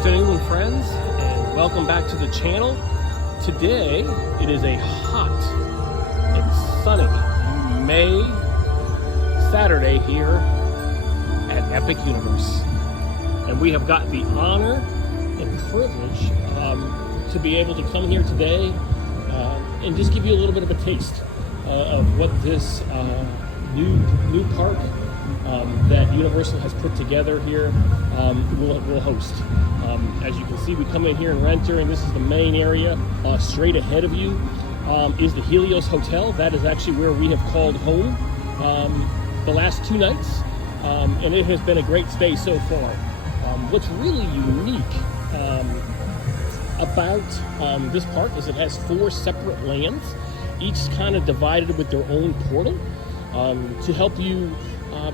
afternoon, friends, and welcome back to the channel. Today, it is a hot and sunny May Saturday here at Epic Universe. And we have got the honor and privilege to be able to come here today and just give you a little bit of a taste of what this new park that Universal has put together here will host. As you can see, we come in here and enter, and this is the main area. Straight ahead of you is the Helios Hotel. That is actually where we have called home the last 2 nights, and it has been a great stay so far. What's really unique about this park is it has 4 separate lands, each kind of divided with their own portal to help you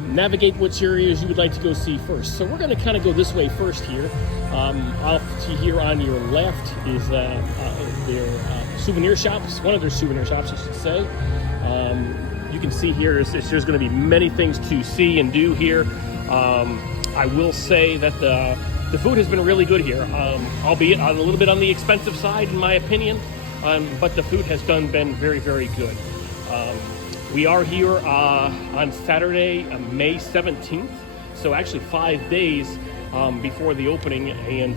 navigate which areas you would like to go see first. So we're going to kind of go this way first here. Off to here on your left is their souvenir shops, one of their souvenir shops, I should say. You can see here there's going to be many things to see and do here. I will say that the food has been really good here, albeit a little bit on the expensive side in my opinion, but the food has been very, very good. We are here on Saturday, May 17th, so actually 5 days before the opening, and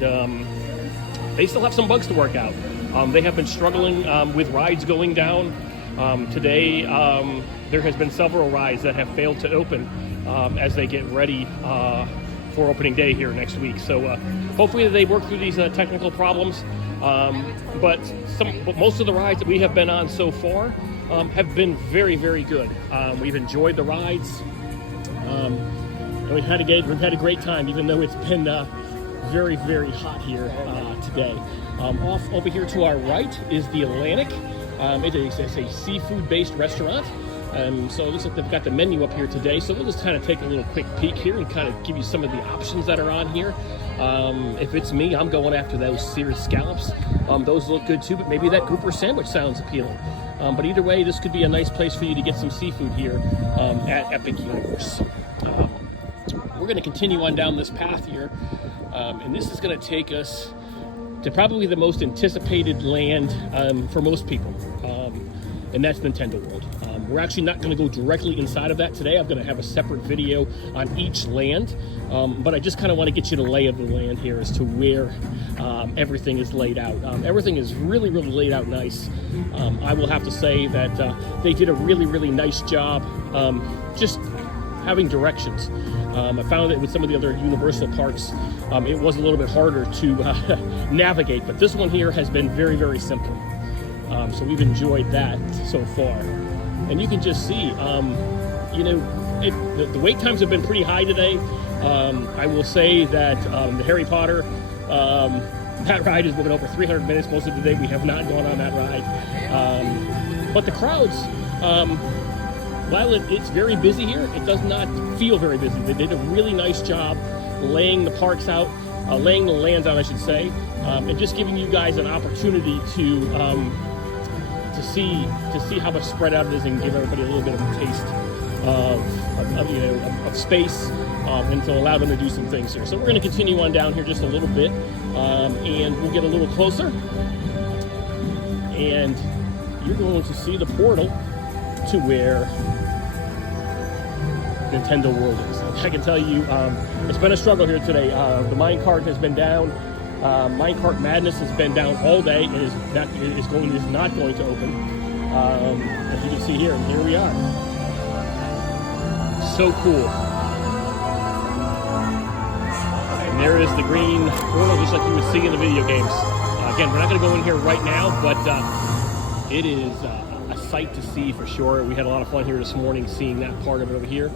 they still have some bugs to work out. They have been struggling with rides going down. Today, there has been several rides that have failed to open as they get ready for opening day here next week. So hopefully they work through these technical problems. But most of the rides that we have been on so far have been very, very good. We've enjoyed the rides, and we've had a great time, even though it's been very, very hot here today. Off over here to our right is the Atlantic. It's a seafood-based restaurant. So it looks like they've got the menu up here today. So we'll just kind of take a little quick peek here and kind of give you some of the options that are on here. If it's me, I'm going after those seared scallops. Those look good too, but maybe that grouper sandwich sounds appealing. But either way, this could be a nice place for you to get some seafood here at Epic Universe. We're going to continue on down this path here, and this is going to take us to probably the most anticipated land for most people, and that's Nintendo World. We're actually not going to go directly inside of that today. I'm going to have a separate video on each land, but I just kind of want to get you the lay of the land here as to where everything is laid out. Everything is really, really laid out nice. I will have to say that they did a really, really nice job just having directions. I found that with some of the other Universal parks, it was a little bit harder to navigate, but this one here has been very, very simple. So we've enjoyed that so far. And you can just see, the wait times have been pretty high today. I will say that the Harry Potter, that ride has been over 300 minutes. Most of the day we have not gone on that ride. But the crowds, while it's very busy here, it does not feel very busy. They did a really nice job laying the parks out, laying the lands out, I should say, and just giving you guys an opportunity to see how much spread out it is and give everybody a little bit of a taste of space and to allow them to do some things here. So we're going to continue on down here just a little bit, and we'll get a little closer, and you're going to see the portal to where Nintendo World is. I can tell you, it's been a struggle here today. The minecart has been down. Minecart Madness has been down all day and is not going to open. As you can see here, and here we are. So cool. And there is the green portal, just like you would see in the video games. Again, we're not going to go in here right now, but it is a sight to see for sure. We had a lot of fun here this morning seeing that part of it over here.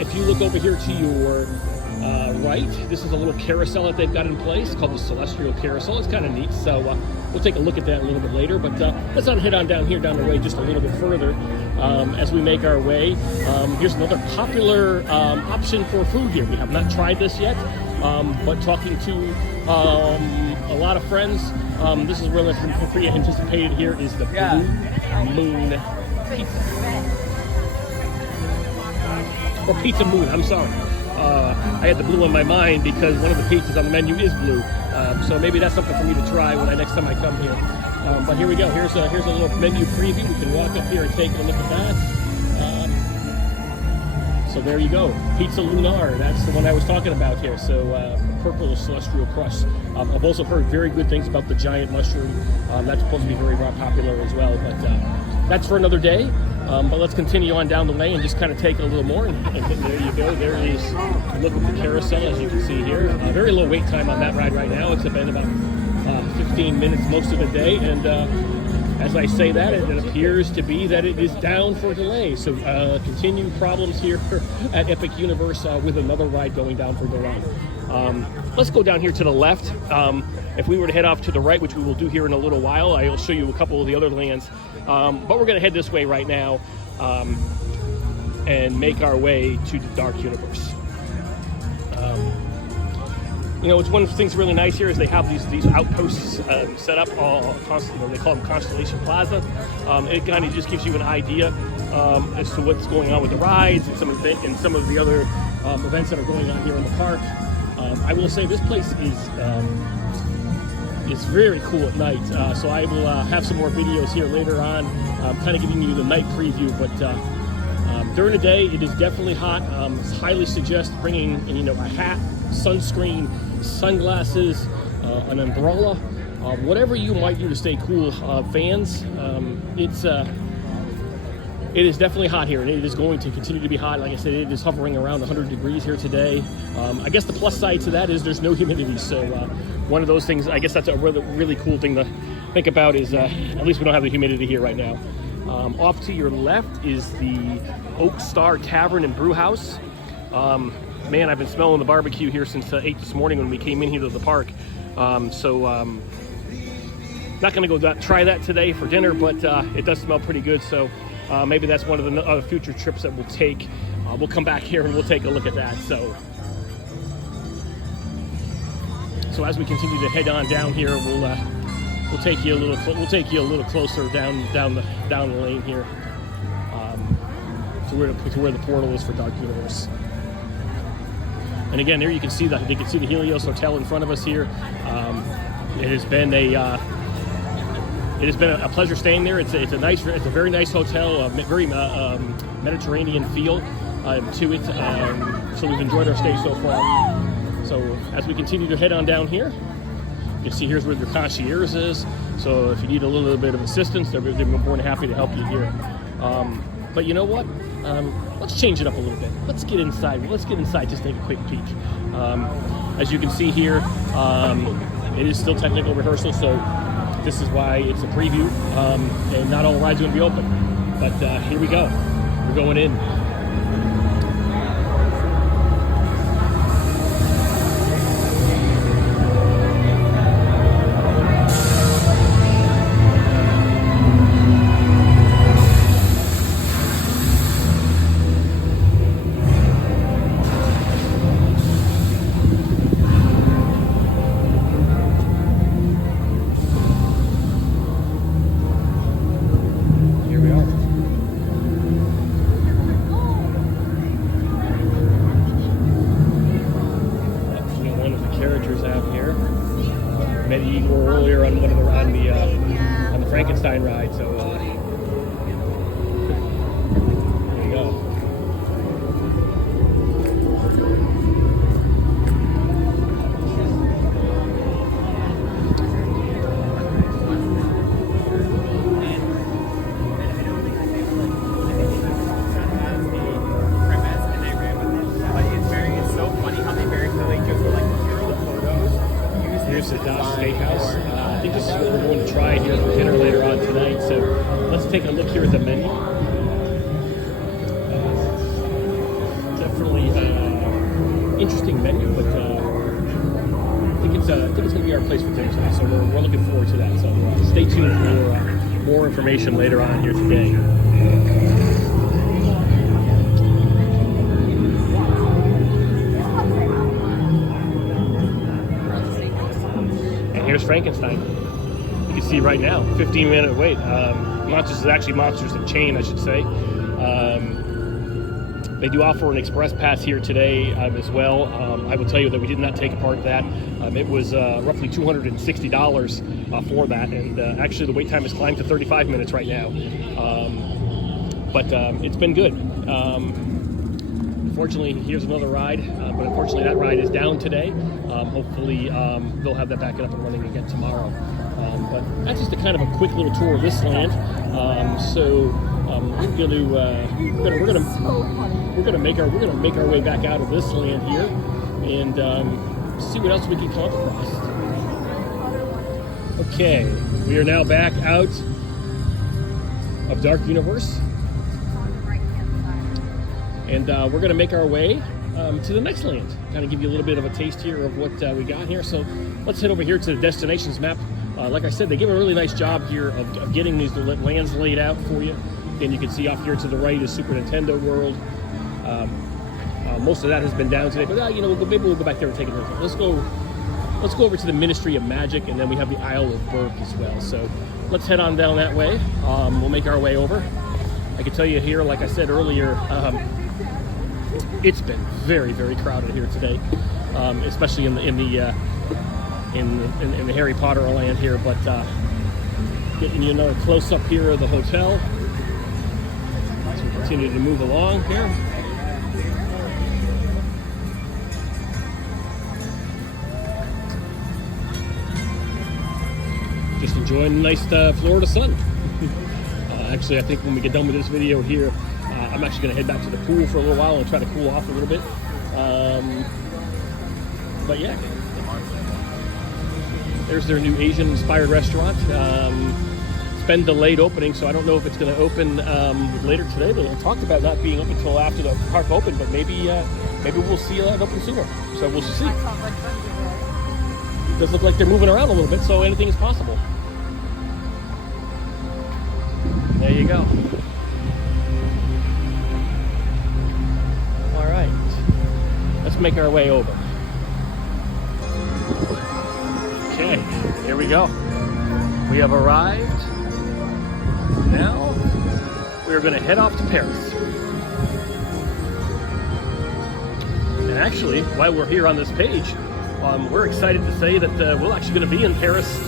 If you look over here to your right, this is a little carousel that they've got in place called the Celestial Carousel. It's kind of neat, so we'll take a look at that a little bit later, but let's not head on down here down the way just a little bit further as we make our way. Here's another popular option for food here. We have not tried this yet, but talking to a lot of friends, this is really pretty anticipated here, is the Blue Moon Pizza. Or Pizza Moon, I'm sorry. I had the blue on my mind because one of the pizzas on the menu is blue. So maybe that's something for me to try when next time I come here. But here we go. Here's a little menu preview. We can walk up here and take a look at that. So there you go, Pizza Lunar. That's the one I was talking about here. So purple celestial crust. I've also heard very good things about the giant mushroom. That's supposed to be very popular as well. But that's for another day. But let's continue on down the lane and just kind of take a little more. And there you go. There is a look at the carousel, as you can see here. Very low wait time on that ride right now. It's been about 15 minutes most of the day. And as I say that, it appears to be that it is down for delay. So continued problems here at Epic Universe with another ride going down for delay. Let's go down here to the left. If we were to head off to the right, which we will do here in a little while, I'll show you a couple of the other lands. But we're going to head this way right now and make our way to the Dark Universe. It's one of the things really nice here is they have these outposts set up all constantly. They call them Constellation Plaza. It kind of just gives you an idea as to what's going on with the rides and some of the other events that are going on here in the park. I will say this place is very cool at night. So I will have some more videos here later on, kind of giving you the night preview. But during the day, it is definitely hot. Highly suggest bringing a hat, sunscreen, sunglasses, an umbrella, whatever you might do to stay cool. Fans, it is definitely hot here, and it is going to continue to be hot. Like I said, it is hovering around 100 degrees here today. I guess the plus side to that is there's no humidity, so one of those things, I guess that's a really cool thing to think about is at least we don't have the humidity here right now. Off to your left is the Oak Star Tavern and Brew House. Man, I've been smelling the barbecue here since 8 this morning when we came in here to the park. Not going to go try that today for dinner, but it does smell pretty good. So maybe that's one of the future trips that we'll take. We'll come back here and we'll take a look at that. So as we continue to head on down here, we'll take you a little closer down the lane here to where the portal is for Dark Universe. And again, there you can see the Helios Hotel in front of us here. It has been a pleasure staying there. It's a very nice hotel, very Mediterranean feel to it. So we've enjoyed our stay so far. So as we continue to head on down here, you can see here's where the concierge is. So if you need a little bit of assistance, they're more than happy to help you here. But you know what? Let's change it up a little bit. Let's get inside. Just take a quick peek. As you can see here, it is still technical rehearsal, so this is why it's a preview, and not all rides are going to be open. But here we go. We're going in. Frankenstein ride, so there you go. It's so funny how they very clearly just were like, here are the photos. Here's the Das Steakhouse. I think this is what we're going to try here for dinner later on tonight. So let's take a look here at the menu. Definitely interesting menu, but I think it's going to be our place for dinner tonight. So we're looking forward to that. So stay tuned for more information later on here today. Here's Frankenstein. You can see right now, 15-minute wait. Monsters is actually Monsters of Chain, I should say. They do offer an express pass here today as well. I will tell you that we did not take a part of that. It was roughly $260 for that, and actually the wait time has climbed to 35 minutes right now. But it's been good. Unfortunately, here's another ride, but unfortunately that ride is down today. Hopefully they'll have that back up and running again tomorrow. But that's just a kind of a quick little tour of this land. We're gonna make our way back out of this land here and see what else we can come across. Okay, we are now back out of Dark Universe, and we're gonna make our way to the next land. Kind of give you a little bit of a taste here of what we got here. So let's head over here to the destinations map. Like I said, they give a really nice job here of getting these lands laid out for you. And you can see off here to the right is Super Nintendo World. Most of that has been down today, but maybe we'll go back there and take a look. Let's go over to the Ministry of Magic, and then we have the Isle of Berk as well. So let's head on down that way. We'll make our way over. I can tell you here, like I said earlier, it's been very, very crowded here today, especially in the Harry Potter land here. But getting you another close up here of the hotel. As we continue to move along here. Just enjoying the nice Florida sun. Actually, I think when we get done with this video here, I'm actually going to head back to the pool for a little while and try to cool off a little bit. But yeah, there's their new Asian-inspired restaurant. It's been delayed opening, so I don't know if it's going to open later today. They talked about not being open until after the park opened, but maybe we'll see it open sooner. So we'll see. It does look like they're moving around a little bit, so anything is possible. There you go. All right, let's make our way over. Okay, here we go. We have arrived. Now we are going to head off to Paris. And actually, while we're here on this page, we're excited to say that we're actually going to be in Paris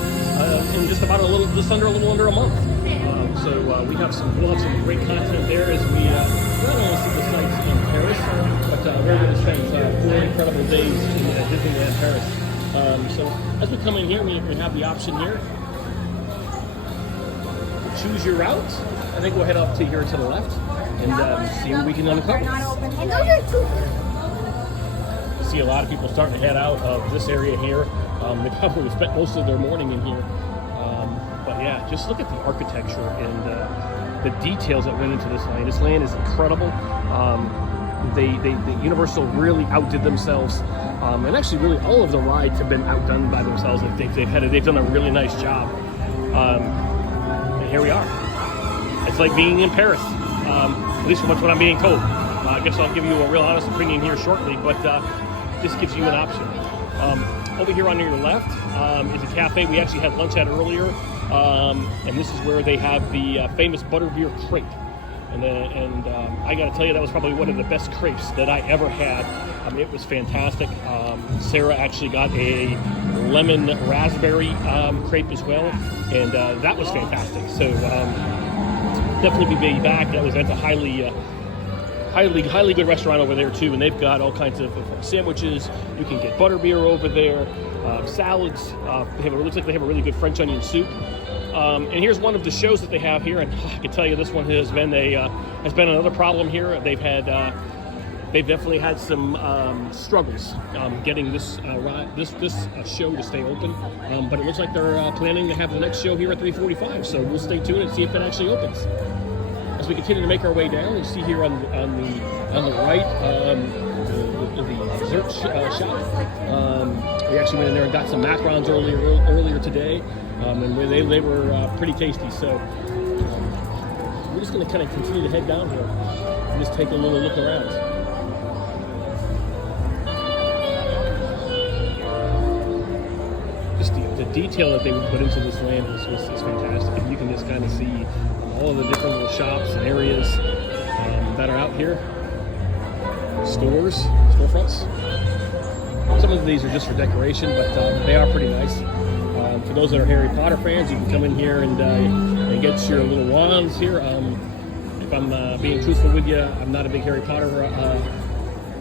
in just under a little under a month. We'll have some great content there as we not only see the sights in Paris, but we're going to spend 4 incredible days in Disneyland Paris. So as we come in here, we have the option here to choose your route. I think we'll head up to here to the left and see what we can uncover. See a lot of people starting to head out of this area here. They probably spent most of their morning in here. But yeah, just look at the architecture and the details that went into this land. This land is incredible. The Universal really outdid themselves. And actually really all of the rides have been outdone by themselves. They've done a really nice job. And here we are. It's like being in Paris, at least from what I'm being told. I guess I'll give you a real honest opinion here shortly, but this gives you an option. Over here on your left is a cafe we actually had lunch at earlier, and this is where they have the famous butterbeer crepe. And I got to tell you, that was probably one of the best crepes that I ever had. It was fantastic. Sarah actually got a lemon raspberry crepe as well, and that was fantastic. So definitely be back. That's a highly good restaurant over there too, and they've got all kinds of sandwiches. You can get butterbeer over there, salads. It looks like they have a really good French onion soup. And here's one of the shows that they have here, and I can tell you this one has been another problem here. They've definitely had some struggles getting this show to stay open. But it looks like they're planning to have the next show here at 3:45. So we'll stay tuned and see if it actually opens. As we continue to make our way down, you see here on the right the dessert shop. We actually went in there and got some macarons earlier today, and they were pretty tasty. So we're just going to kind of continue to head down here and just take a little look around. Just the detail that they would put into this land is fantastic, and you can just kind of see all of the different little shops and areas that are out here. stores, storefronts. Some of these are just for decoration, but they are pretty nice. For those that are Harry Potter fans, you can come in here and get your little wands here. If I'm being truthful with you, I'm not a big Harry Potter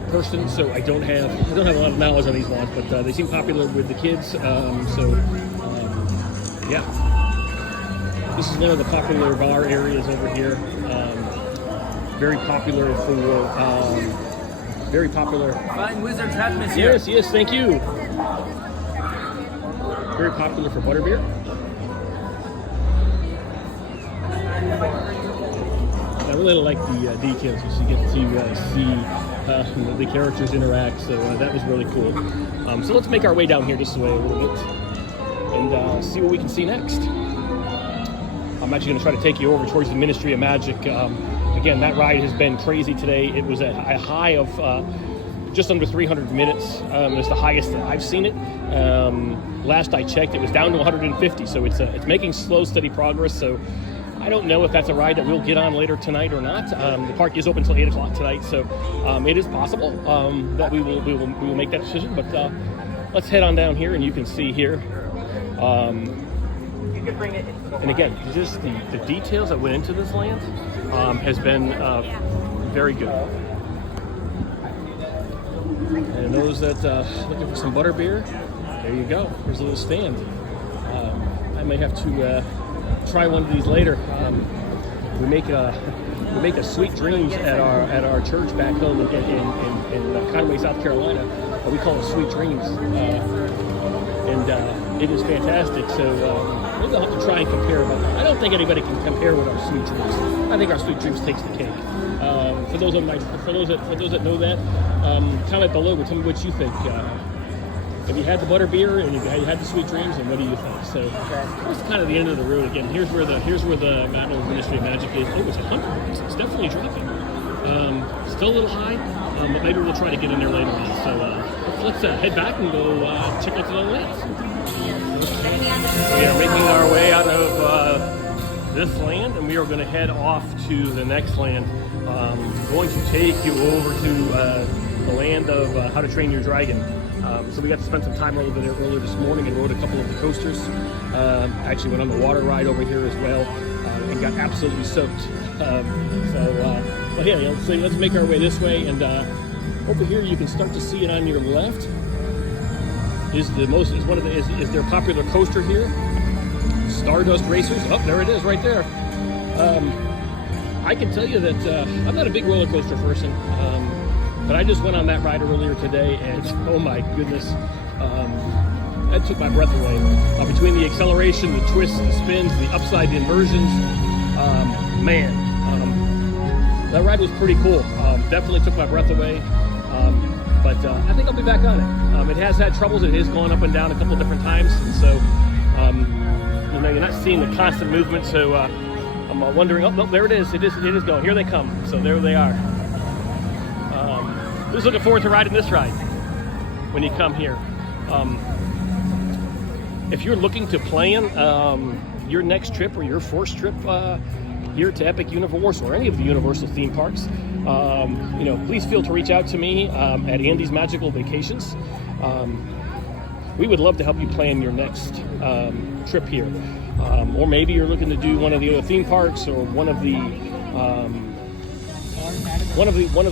person, so I don't have a lot of knowledge on these wands, but they seem popular with the kids. Yeah, this is one of the popular bar areas over here. Very popular for Fine wizard's hat, monsieur. Yes, thank you. Very popular for butterbeer. I really like the details, so you get to see the characters interact. So that was really cool. So let's make our way down here this way a little bit and see what we can see next. I'm actually going to try to take you over towards the Ministry of Magic. Again, that ride has been crazy today. It was at a high of just under 300 minutes. It's the highest that I've seen it. Last I checked, it was down to 150. So it's making slow, steady progress. So I don't know if that's a ride that we'll get on later tonight or not. The park is open until 8 o'clock tonight, so it is possible that we will make that decision. But let's head on down here, and you can see here. And again, just the details that went into this land has been very good. And those that looking for some butterbeer, there you go. There's a little stand. I may have to try one of these later. We make a sweet dreams at our church back home in Conway, South Carolina. We call it Sweet Dreams, and it is fantastic. So maybe I'll have to try and compare. But I don't think anybody can compare with our Sweet Dreams. I think our Sweet Dreams takes the cake. For those that know that, comment below and tell me what you think. Have you had the butterbeer and you had the Sweet Dreams, and what do you think? So that's kind of the end of the road. Again, here's where the Mountain Ministry of Magic is. Oh, it's 100. It's definitely dropping. Still a little high, but maybe we'll try to get in there later on. So let's head back and go check out the other lands. We are making our way out of this land, and we are going to head off to the next land. Going to take you over to the land of How to Train Your Dragon. So we got to spend some time over there earlier this morning and rode a couple of the coasters. Actually went on the water ride over here as well and got absolutely soaked. But yeah, let's make our way this way. And over here you can start to see it on your left. Is their popular coaster here? Stardust Racers. Oh, there it is right there. I can tell you that I'm not a big roller coaster person. But I just went on that ride earlier today, and oh my goodness, that took my breath away. Between the acceleration, the twists, the spins, the upside, the inversions, that ride was pretty cool. Definitely took my breath away, but I think I'll be back on it. It has had troubles. It has gone up and down a couple of different times, and so you're not seeing the constant movement. So I'm wondering. Oh, no, there it is. It is going. Here they come. So there they are. Who's looking forward to riding this ride when you come here? If you're looking to plan your next trip or your first trip here to Epic Universal or any of the Universal theme parks, please feel to reach out to me at Andy's Magical Vacations. We would love to help you plan your next trip here, or maybe you're looking to do one of the other theme parks or one of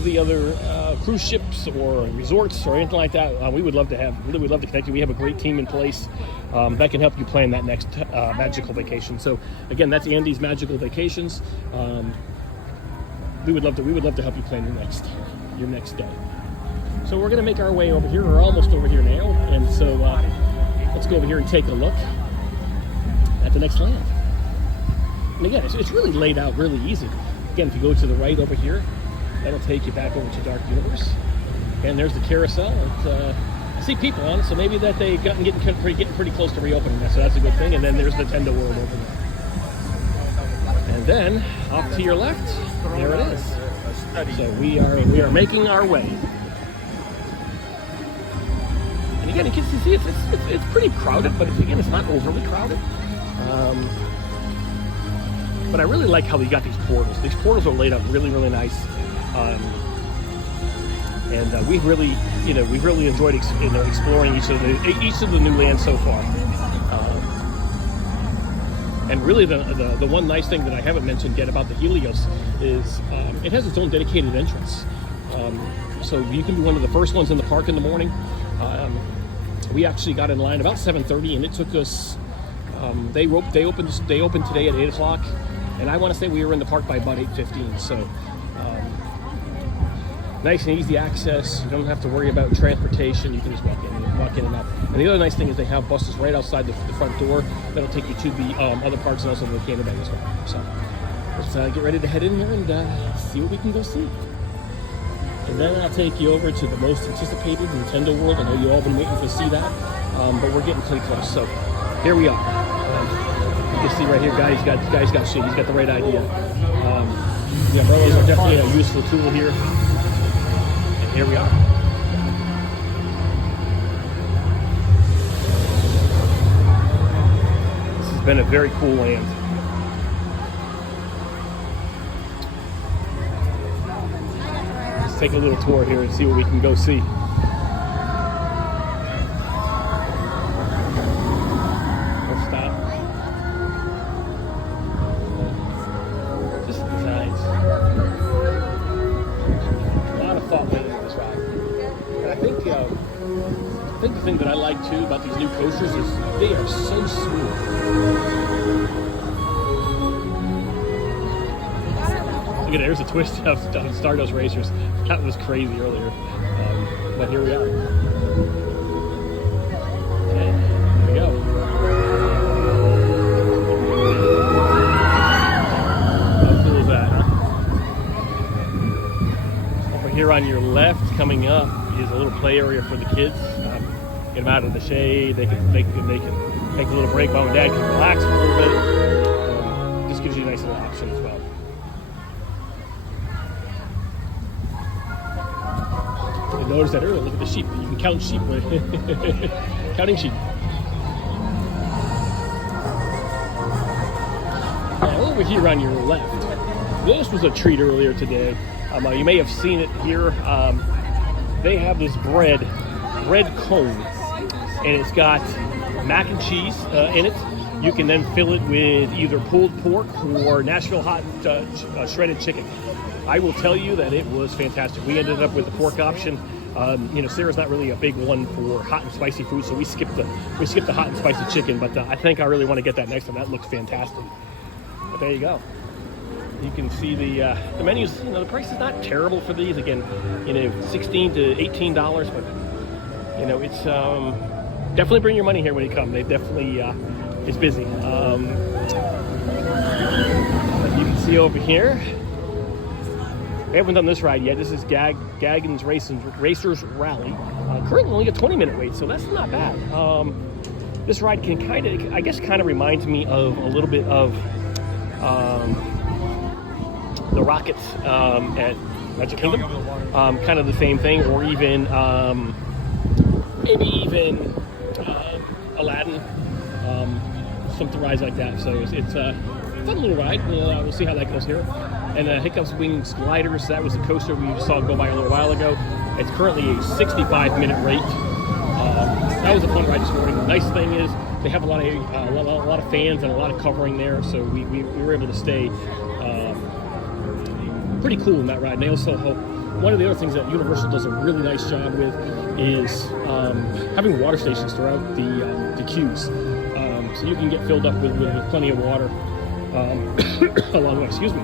the other cruise ships or resorts or anything like that. We would love to connect you. We have a great team in place that can help you plan that next magical vacation. So again, that's Andy's Magical Vacations. We would love to help you plan your next day. So we're going to make our way over here. We're almost over here now, and so let's go over here and take a look at the next land. And again, it's really laid out really easy. Again, if you go to the right over here, that'll take you back over to Dark Universe. And there's the carousel. I see people on it, so maybe that they've getting pretty close to reopening that, so that's a good thing. And then there's Nintendo World over there. And then off to your left, there it is. So we are making our way. And again, you can see it's pretty crowded, but again, it's not overly crowded. But I really like how they got these portals. These portals are laid out really, really nice. and we've really enjoyed exploring each of the new lands so far. And really, the one nice thing that I haven't mentioned yet about the Helios is it has its own dedicated entrance. So you can be one of the first ones in the park in the morning. We actually got in line about 7:30, and it took us. They opened today at 8 o'clock, and I want to say we were in the park by about 8:15. So nice and easy access. You don't have to worry about transportation. You can just walk in and out. And the other nice thing is they have buses right outside the front door that'll take you to the other parks and also the Volcano Bay as well. So let's get ready to head in there and see what we can go see. And then I'll take you over to the most anticipated Nintendo World. I know you all been waiting to see that, but we're getting pretty close. So here we are. You can see right here, guys got shit. He's got the right idea. The umbrellas are definitely a useful tool here. And here we are. This has been a very cool land. Take a little tour here and see what we can go see. We'll stop. Just designs. A lot of thought went into this ride. And I think the thing that I like too about these new coasters is they are so smooth. Look at it, there's a twist of Stardust Racers. That was crazy earlier. But here we are. Okay, here we go. How cool is that, huh? Over here on your left, coming up, is a little play area for the kids. Get them out of the shade. They can take a little break. Mom and Dad can relax a little bit. Just gives you a nice little option as well. Notice that earlier. Look at the sheep. You can count sheep with counting sheep. Now over here on your left, this was a treat earlier today. You may have seen it here. They have this bread cone, and it's got mac and cheese in it. You can then fill it with either pulled pork or Nashville hot shredded chicken. I will tell you that it was fantastic. We ended up with the pork option. Sarah's not really a big one for hot and spicy food, so we skipped the hot and spicy chicken. But I think I really want to get that next time. That looks fantastic. But there you go. You can see the menus. The price is not terrible for these. Again, $16 to $18, but it's definitely bring your money here when you come. They definitely it's busy. You can see over here. We haven't done this ride yet. This is Gaggen's Racers Rally. Currently only a 20-minute wait, so that's not bad. This ride can kind of reminds me of a little bit of the Rockets at Magic Kingdom. Kind of the same thing, or even maybe even Aladdin. Something rides like that. So it's a fun little ride. We'll see how that goes here. And Hiccups Wings Gliders, that was the coaster we saw go by a little while ago. It's currently a 65-minute wait. That was a fun ride this morning. The nice thing is they have a lot of fans and a lot of covering there, so we were able to stay pretty cool in that ride. And they also one of the other things that Universal does a really nice job with is having water stations throughout the queues, so you can get filled up with plenty of water along the way. Excuse me.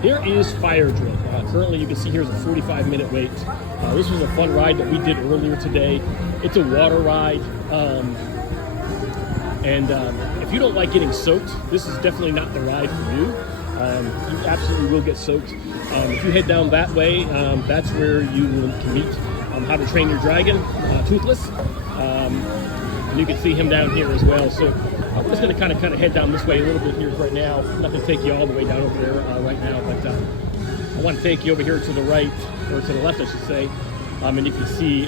Here is Fire Drill. Currently, you can see here's a 45-minute wait. This was a fun ride that we did earlier today. It's a water ride, and if you don't like getting soaked, this is definitely not the ride for you. You absolutely will get soaked. If you head down that way, that's where you can meet How to Train Your Dragon, Toothless. And you can see him down here as well. So I'm just going to kind of head down this way a little bit here right now. I'm not going to take you all the way down over there right now, but I want to take you over here to the right, or to the left, I should say. And you can see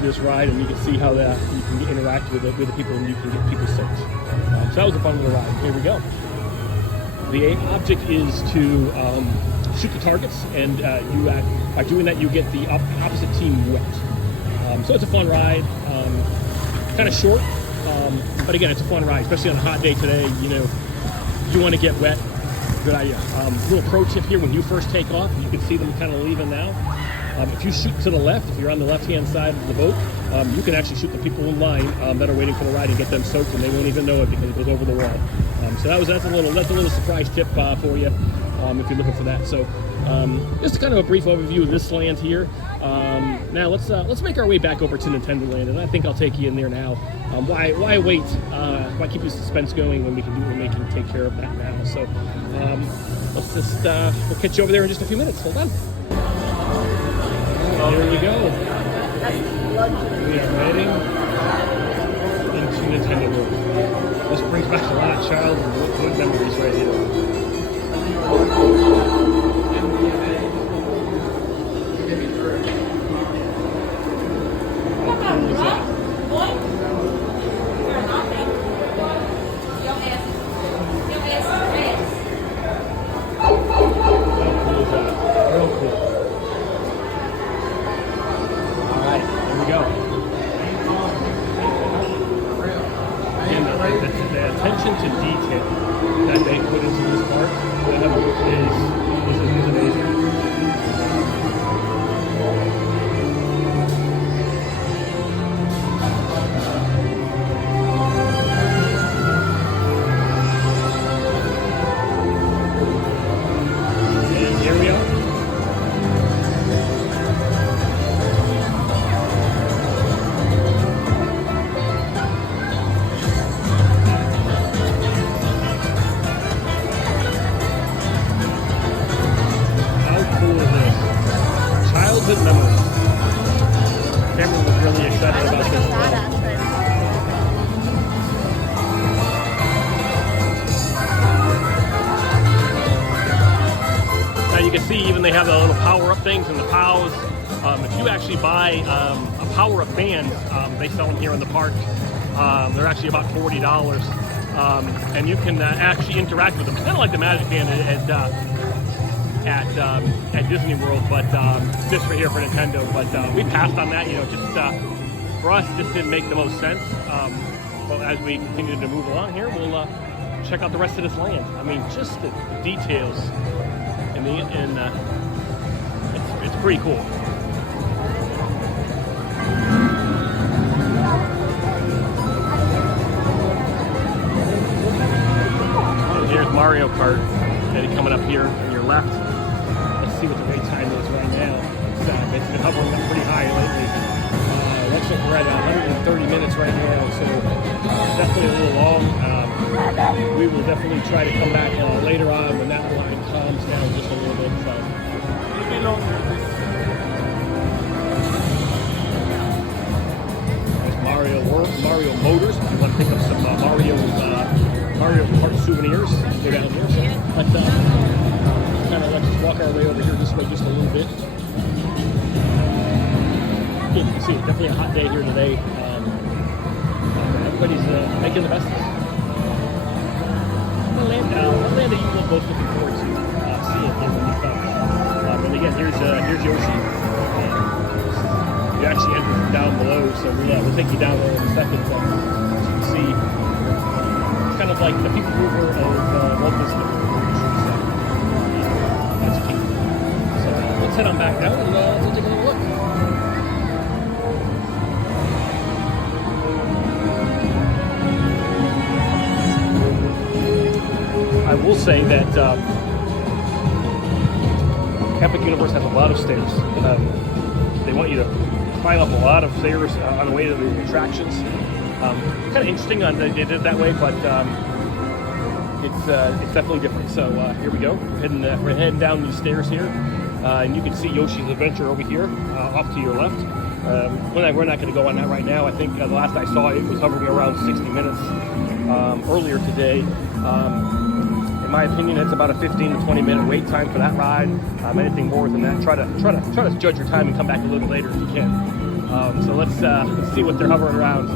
this ride, and you can see how you can interact with the people, and you can get people soaked. So that was a fun little ride. Here we go. The object is to shoot the targets, and by doing that, you get the opposite team wet. So it's a fun ride, kind of short, but again, it's a fun ride, especially on a hot day today. You know, you want to get wet. Good idea. Little pro tip here: when you first take off, you can see them kind of leaving now. If you shoot to the left, if you're on the left-hand side of the boat, you can actually shoot the people in line that are waiting for the ride and get them soaked, and they won't even know it because it goes over the wall. So that's a little surprise tip for you if you're looking for that. So just kind of a brief overview of this land here. Now let's make our way back over to Nintendo Land, and I think I'll take you in there now. Why wait? Why keep the suspense going when we can do when we can take care of that now? So let's just we'll catch you over there in just a few minutes. Hold on. Here we go. We are heading into Nintendo World. This brings back a lot of childhood memories right here. How cool is that? Real cool. The attention to detail that they put into this park is amazing. And here we are. Childhood memories. Cameron was really excited about this as well. Now you can see even they have the little power-up things and the POWs. If you actually buy a power-up band, they sell them here in the park. They're actually about $40, and you can actually interact with them. It's kind of like the Magic Band at Disney World, but just for here for Nintendo. But we passed on that, you know, just for us, just didn't make the most sense. But as we continue to move along here, we'll check out the rest of this land. I mean, just the details it's pretty cool. And here's Mario Kart, and coming up here on your left. Let's see what the wait time is right now. It's been hovering up pretty high lately. Looks like we're at 130 minutes right now, so definitely a little long. We will definitely try to come back later on when that line calms down just a little bit. So. There's Mario Motors. If you want to pick up some Mario Kart souvenirs, go down there. So, but kind of let's walk our way over here this way just a little bit. You can see it's definitely a hot day here today. Everybody's making the best of it. One land that you will both looking forward to seeing here when you come. And again, here's Yoshi. You actually enter from down below, so we'll take you down there in a second. As you can see, it's kind of like the people mover of Walt Disney. That's key. So let's head on back down and let's take a little look. I will say that Epic Universe has a lot of stairs. They want you to climb up a lot of stairs on the way to the attractions. Kind of interesting they did it that way, but it's definitely different. So here we go. We're heading down these stairs here, and you can see Yoshi's Adventure over here, off to your left. We're not going to go on that right now. I think the last I saw it was hovering around 60 minutes earlier today. In my opinion, it's about a 15 to 20 minute wait time for that ride. Anything more than that, try to judge your time and come back a little bit later if you can. So let's see what they're hovering around.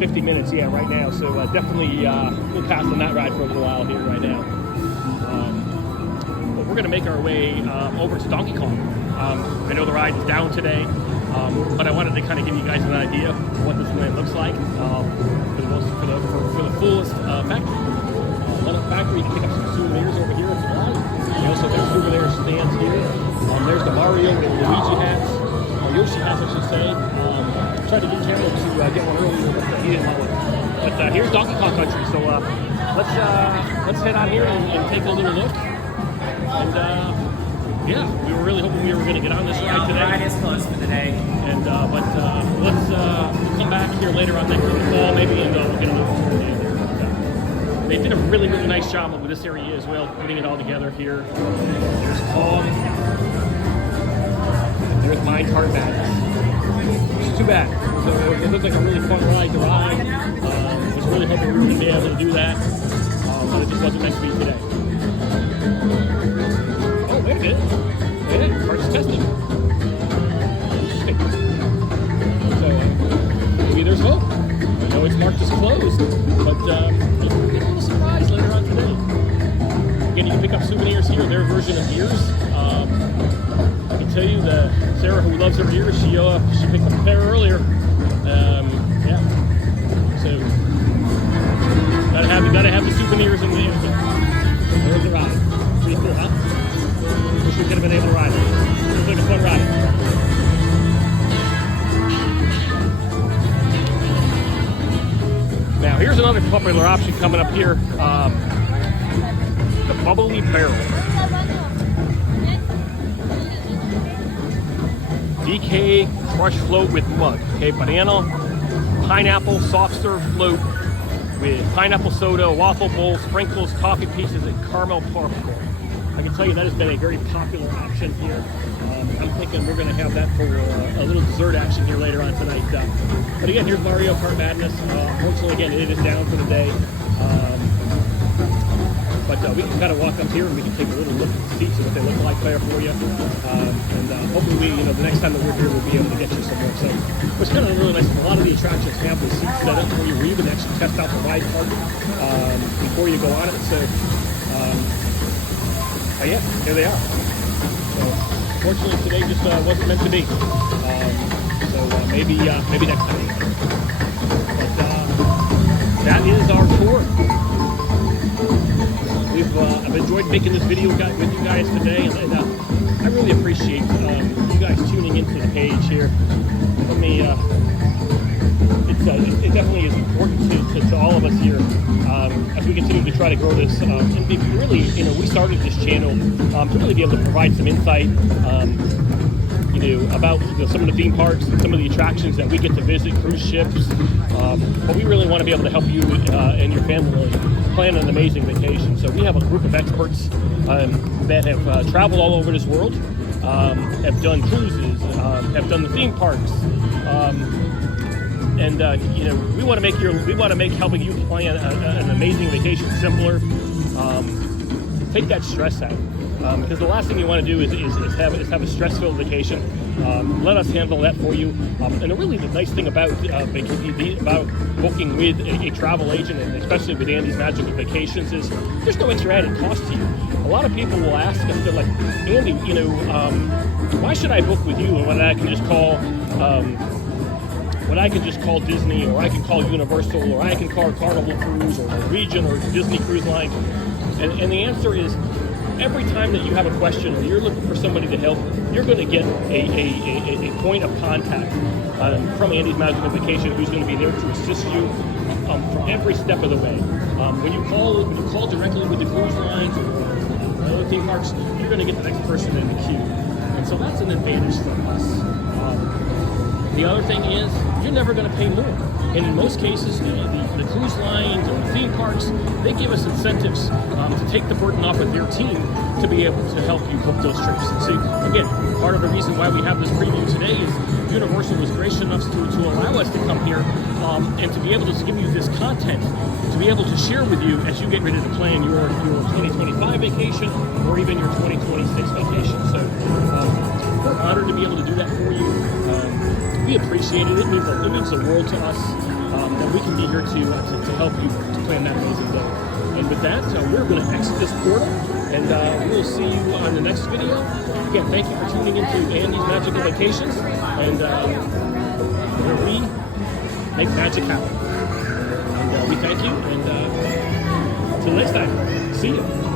50 minutes, yeah, right now. So definitely we'll pass on that ride for a little while here right now. But we're going to make our way over to Donkey Kong. I know the ride is down today, but I wanted to kind of give you guys an idea of what this land looks like for the fullest factory. Little factory, you can pick up some souvenirs over here as well. You also have souvenir stands here. There's the Mario and Luigi hats, or Yoshi hats, I should say. Tried to get Cameron to get one earlier, but he didn't want one. But here's Donkey Kong Country, so let's head out here and take a little look. And yeah, we were really hoping we were going to get on this ride today. Ride is closed for the day. And but let's come back here later on next fall maybe, and we'll get another tour day there. They did a really nice job with this area as well, putting it all together here. There's Kong. There's Minecart Madness. It's too bad. So it looked like a really fun ride to ride. I was really hoping we were going to be able to do that, but it just wasn't meant to be today. Oh, wait a minute. Yeah, cart's testing. Interesting. So maybe there's hope. I know it's marked as closed, but you'll get a little surprise later on today. Again, you can pick up souvenirs here, their version of ears. I can tell you that Sarah, who loves her ears, she picked up a pair earlier. Yeah. So gotta have the souvenirs in the end. There's the ride. Pretty cool, huh? Wish we could have been able to ride it. Looks like a fun ride. Now, here's another popular option coming up here, the Bubbly Barrel. DK Crush Float with mug. Okay, banana, pineapple, soft serve float with pineapple soda, waffle bowl, sprinkles, coffee pieces, and caramel popcorn. I can tell you that has been a very popular option here. I'm thinking we're going to have that for a little dessert action here later on tonight. But again, here's Mario Kart Madness. Unfortunately, again, it is down for the day. But we can kind of walk up here and we can take a little look at the seats and what they look like there for you. And hopefully, the next time that we're here, we'll be able to get you some more. So, what's kind of really nice, a lot of the attractions have the seats set up for you where you can actually test out the ride park before you go on it. So, yeah, here they are. So, fortunately, today just wasn't meant to be. So maybe next time. But that is our tour. I've enjoyed making this video with you guys today, and I really appreciate you guys tuning into the page here. Let me. It definitely is important to all of us here as we continue to try to grow this. And really, we started this channel to really be able to provide some insight, about some of the theme parks and some of the attractions that we get to visit, cruise ships. But we really want to be able to help you and your family plan an amazing vacation. So we have a group of experts that have traveled all over this world, have done cruises, have done the theme parks. And we want to make helping you plan an amazing vacation simpler. Take that stress out, because the last thing you want to do is have a stress-filled vacation. Let us handle that for you. And really, the nice thing about booking with a travel agent, and especially with Andy's Magical Vacations, is there's no extra added cost to you. A lot of people will ask us, they're like, Andy, why should I book with you when I can just call? When I can just call Disney, or I can call Universal, or I can call Carnival Cruise, or Regent, or Disney Cruise Line. And the answer is, every time that you have a question or you're looking for somebody to help, you're going to get a point of contact from Andy's Magical Vacation, who's going to be there to assist you from every step of the way. When you call directly with the cruise lines or other theme parks, you're going to get the next person in the queue. And so that's an advantage for us. The other thing is, you're never going to pay more. And in most cases, the cruise lines or the theme parks, they give us incentives to take the burden off of their team to be able to help you book those trips. And see, again, part of the reason why we have this preview today is Universal was gracious enough to allow us to come here and to be able to give you this content, to be able to share with you as you get ready to plan your 2025 vacation or even your 2026 vacation. So we're honored to be able to do that for you. We appreciate it. It means the world to us that we can be here to help you to plan that amazing day. And with that, we're going to exit this portal, and we'll see you on the next video. Again, thank you for tuning into Andy's Magical Vacations, and where we make magic happen. And we thank you, and until next time, see you.